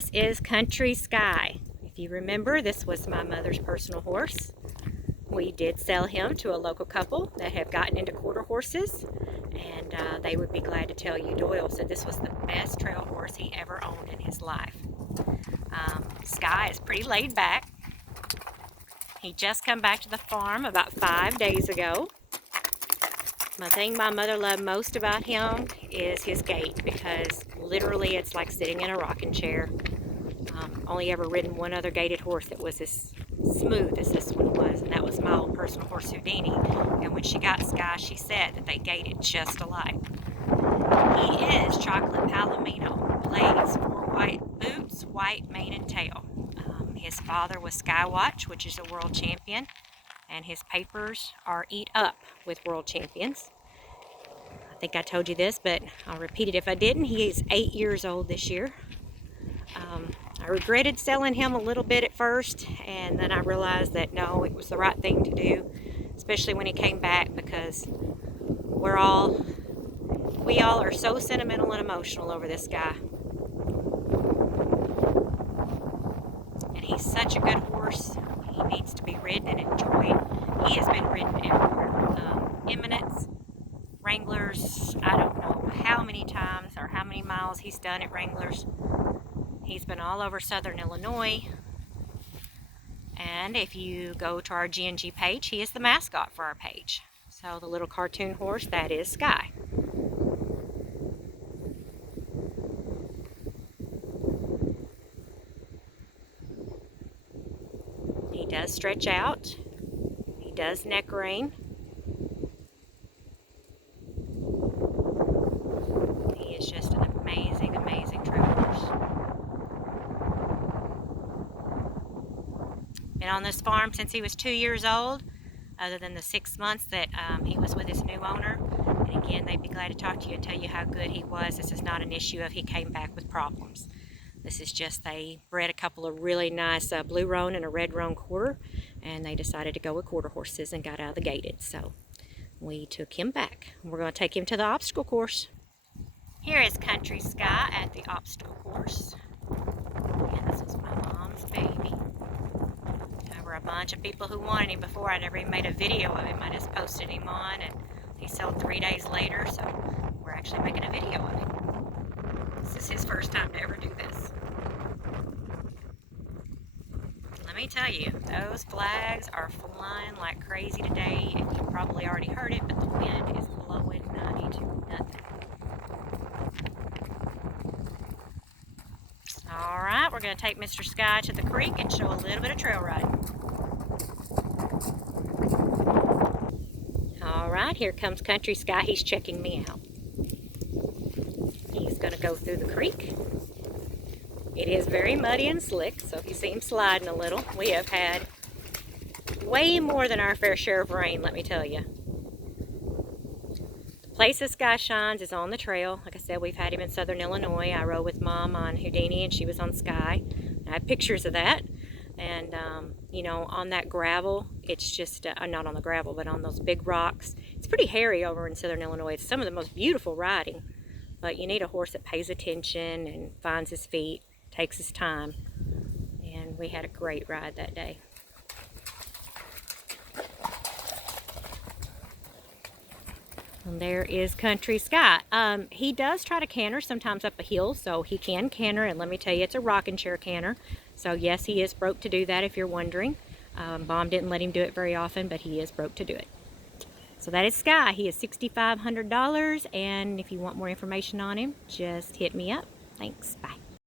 This is Country Sky. If you remember, this was my mother's personal horse. We did sell him to a local couple that have gotten into quarter horses, and they would be glad to tell you Doyle said this was the best trail horse he ever owned in his life. Sky is pretty laid back. He just come back to the farm about 5 days ago. The thing my mother loved most about him is his gait, because literally it's like sitting in a rocking chair. Only ever ridden one other gaited horse that was as smooth as this one was, and that was my old personal horse Houdini. And when she got Sky, she said that they gaited just alike. He is chocolate palomino, blades, 4 white boots, white mane and tail. His father was Skywatch, which is a world champion, and his papers are eat up with world champions. I think I told you this, but I'll repeat it if I didn't. He is 8 years old this year. I regretted selling him a little bit at first, and then I realized that no, it was the right thing to do, especially when he came back, because we all are so sentimental and emotional over this guy. And he's such a good horse. He needs to be ridden and enjoyed. He has been ridden everywhere. Eminence, Wranglers, I don't know how many times or how many miles he's done at Wranglers. He's been all over southern Illinois. And if you go to our G&G page, he is the mascot for our page. So the little cartoon horse, that is Sky. He does stretch out. He does neck rein. He is just an amazing, amazing trail horse. Been on this farm since he was 2 years old, other than the 6 months that he was with his new owner. And again, they'd be glad to talk to you and tell you how good he was. This is not an issue of he came back with problems. This is just they bred a couple of really nice blue roan and a red roan quarter, and they decided to go with quarter horses and got out of the gated. So we took him back. We're going to take him to the obstacle course. Here is Country Sky at the obstacle course. And this was my mom's baby. There were a bunch of people who wanted him before. I never even made a video of him. I just posted him on, and he sold 3 days later, so we're actually making a video of him. This is his first time to ever do this. Let me tell you, those flags are flying like crazy today, and you probably already heard it, but the wind is blowing 90 to nothing. Alright, we're going to take Mr. Sky to the creek and show a little bit of trail riding. Alright, here comes Country Sky. He's checking me out. He's going to go through the creek. It is very muddy and slick, so if you see him sliding a little, we have had way more than our fair share of rain, let me tell you. The place that Sky shines is on the trail. Like I said, we've had him in southern Illinois. I rode with Mom on Houdini, and she was on Sky. I have pictures of that. And, you know, on that gravel, it's just, not on the gravel, but on those big rocks. It's pretty hairy over in southern Illinois. It's some of the most beautiful riding. But you need a horse that pays attention and finds his feet, takes his time. And we had a great ride that day. And there is Country Sky. He does try to canter sometimes up a hill, so he can canter, and let me tell you, it's a rocking chair canter. So yes, he is broke to do that, if you're wondering. Mom didn't let him do it very often, but he is broke to do it. So that is Sky. He is $6,500, and if you want more information on him, just hit me up. Thanks. Bye.